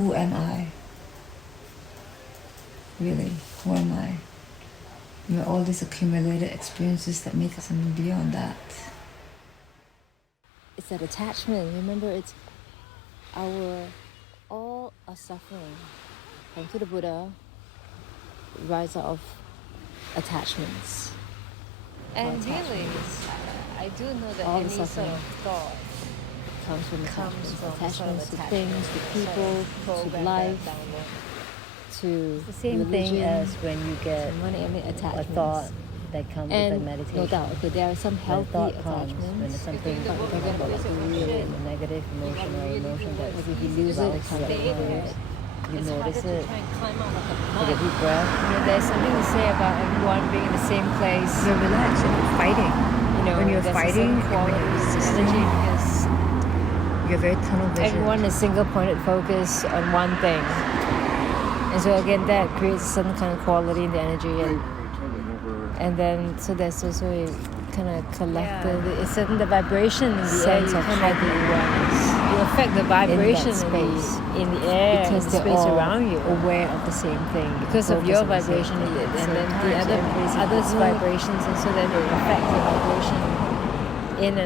who am I? Really, who am I? All these accumulated experiences that make us something beyond that. It's that attachment. Remember, it's all are suffering. Come to the Buddha, rise out of attachments. And really, I do know that any sort of thought comes from attachments sort of to things, to people, to life, to it's the same religion, thing as when you get a thought that comes with a meditation. No doubt, okay, there are some healthy attachments. When there's something like really negative emotion or emotion that if you lose it, it comes up. You notice it. Take a deep breath. There's something to say about everyone being in the same place. You're relaxed, you're not fighting. When you're fighting, energy because you're very tunnel vision. everyone is single-pointed focus on one thing. And so again, that creates some kind of quality in the energy, and then so there's also a kind of collective, it's certain the vibration in the sense air, of heightened awareness. You affect the vibration in the air, because in the space around you, aware of the same thing because of your vibration, and then the others' vibrations, and so then it affects the vibration in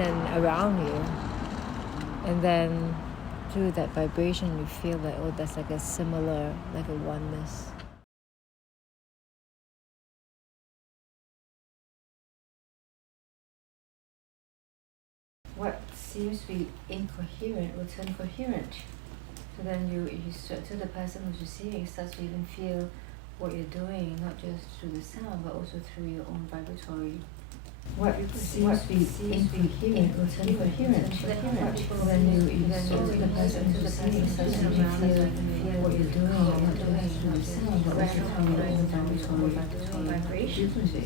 and around you, and then through that vibration you feel like, oh, that's like a similar, like a oneness. What seems to be incoherent will turn coherent. So then you to the person who's receiving starts to even feel what you're doing, not just through the sound, but also through your own vibratory. What seems to be incoherent will turn coherent. So then you to the person who's receiving starts to feel what you're doing, not just through the sound, but also through your own vibratory frequency.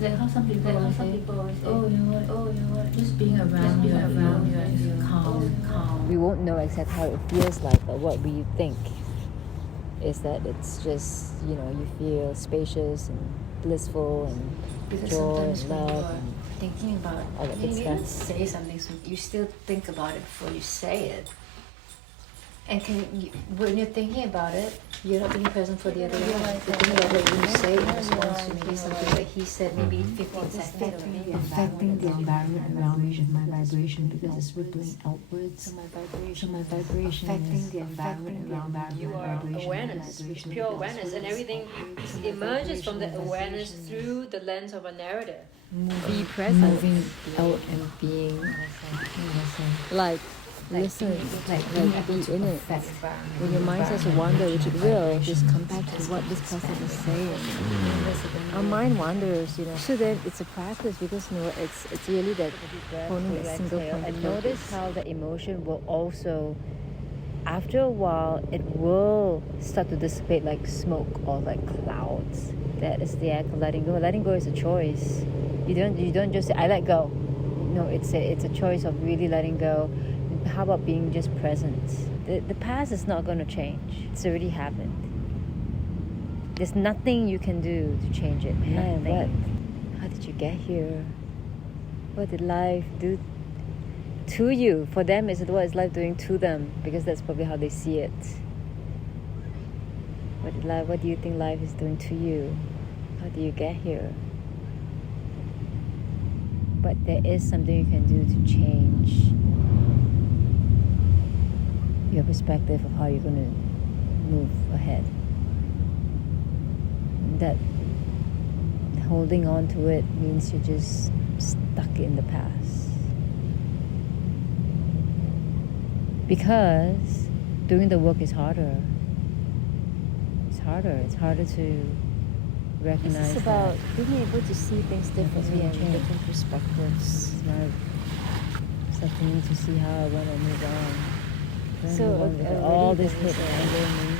Like how some people always say, oh, you know what, just being around you is calm. We won't know exactly how it feels like, but what we think is that it's just, you feel spacious and blissful and because joy sometimes and love. when you're thinking about all that you good need to stuff. say something, so you still think about it before you say it. And when you're thinking about it, you're not being present for the other one. You're thinking about what you say in response to maybe something that he said maybe 15 seconds ago. Affecting the environment around me with my vibration because it's rippling outwards. So my vibration Affecting the environment around me. You are awareness, it's pure awareness, and everything emerges from that awareness through the lens of a narrative. Be present. Moving out and being like listen, like be in it. When your mind starts to wander, which it will, just come back to what this person is saying. Our mind wanders, So then it's a practice because it's really that honing a single point. And notice how the emotion will also, after a while, it will start to dissipate like smoke or like clouds. That is the act of letting go. Letting go is a choice. You don't just say, I let go. No, it's a choice of really letting go. How about being just present? The past is not going to change. It's already happened. There's nothing you can do to change it. Nothing. How did you get here? What did life do to you? For them, what is life doing to them? Because that's probably how they see it. What do you think life is doing to you? How do you get here? But there is something you can do to change your perspective of how you're going to move ahead. That holding on to it means you're just stuck in the past. Because doing the work is harder. It's harder to recognize. It's about being able to see things differently and different perspectives. It's up to me to see how I want to move on. So all this hit and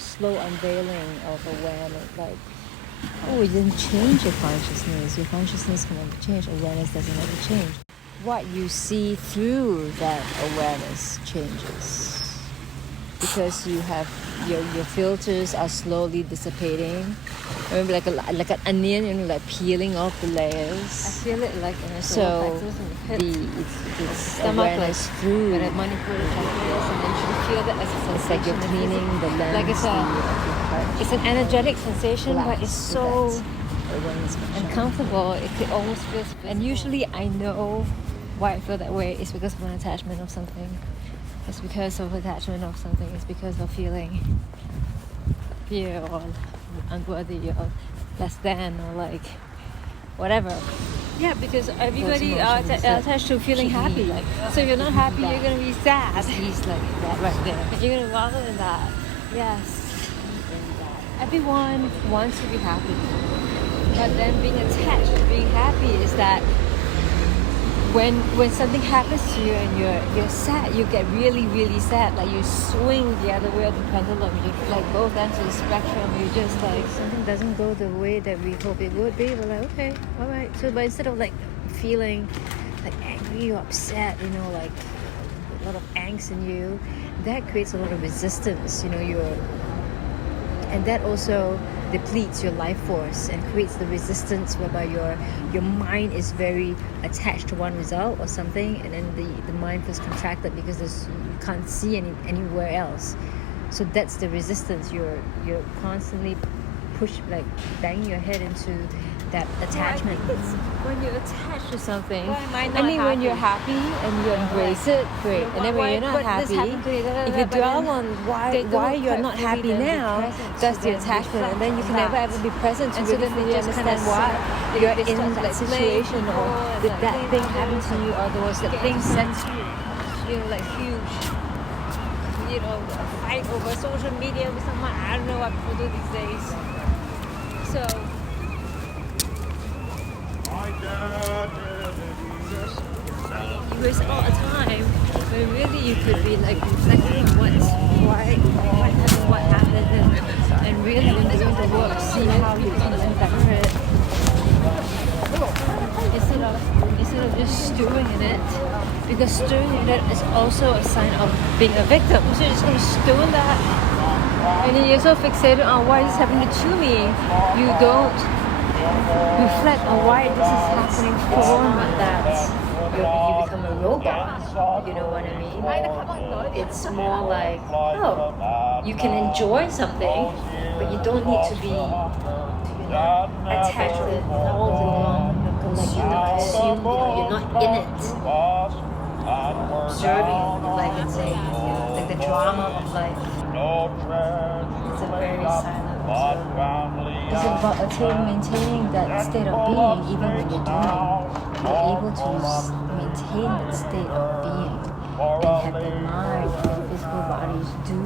slow unveiling of awareness, like it didn't change your consciousness. Your consciousness can never change. Awareness doesn't ever change. What you see through that awareness changes. because you have your filters are slowly dissipating. Remember, like an onion, like peeling off the layers. I feel it like in a So the stomach, awareness like through. when I manipulate the chakras, and then you feel that as a sensation. It's like you're cleaning the lens. Like it's an energetic sensation, but it's so uncomfortable. It could almost feel. And usually, I know why I feel that way. It's because of an attachment of something. It's because of attachment of something. It's because of feeling fear or unworthy or less than or like whatever. Yeah, because everybody are attached to feeling happy. Like, so if you're not happy, you're gonna be sad. He's like that right there. You're gonna wallow in that. Yes. Everyone wants to be happy, but then being attached to being happy is that when something happens to you and you're sad, you get really, really sad. Like you swing the other way of the pendulum. You like both ends of the spectrum. You just like something doesn't go the way that we hope it would be. We're like, okay, all right. So, but instead of like feeling like angry or upset, like a lot of angst in you, that creates a lot of resistance. And that also depletes your life force and creates the resistance whereby your mind is very attached to one result or something, and then the mind feels contracted because you can't see anywhere else. So that's the resistance. You're constantly banging your head into that attachment. I think it's when you're attached to something. When you're happy and you embrace it, great. And then when you're not happy, if you dwell on why you're not happy now, that's the attachment. And then you can never ever be present to really understand why you're in that situation, or did that thing happen to you, or there was that thing sent to you, like huge. A fight over social media with someone. I don't know what people do these days. So. You waste a lot of time when really you could be like reflecting on what happened, and really doing the work, see how you can better it instead of just stewing in it, because stewing in it is also a sign of being a victim. So you're just going to stew in that, and then you're so fixated on why this happened to me, you don't reflect on why this is happening for me. That you become a robot, you know what I mean? It's more like, you can enjoy something, but you don't need to be attached to it all day long. Like you're not consumed, you're not in it, observing, like it's like the drama of life. It's a very silent. It's about maintaining that state of being, even when you're doing. You're able to maintain that state of being and have the mind and the physical bodies do.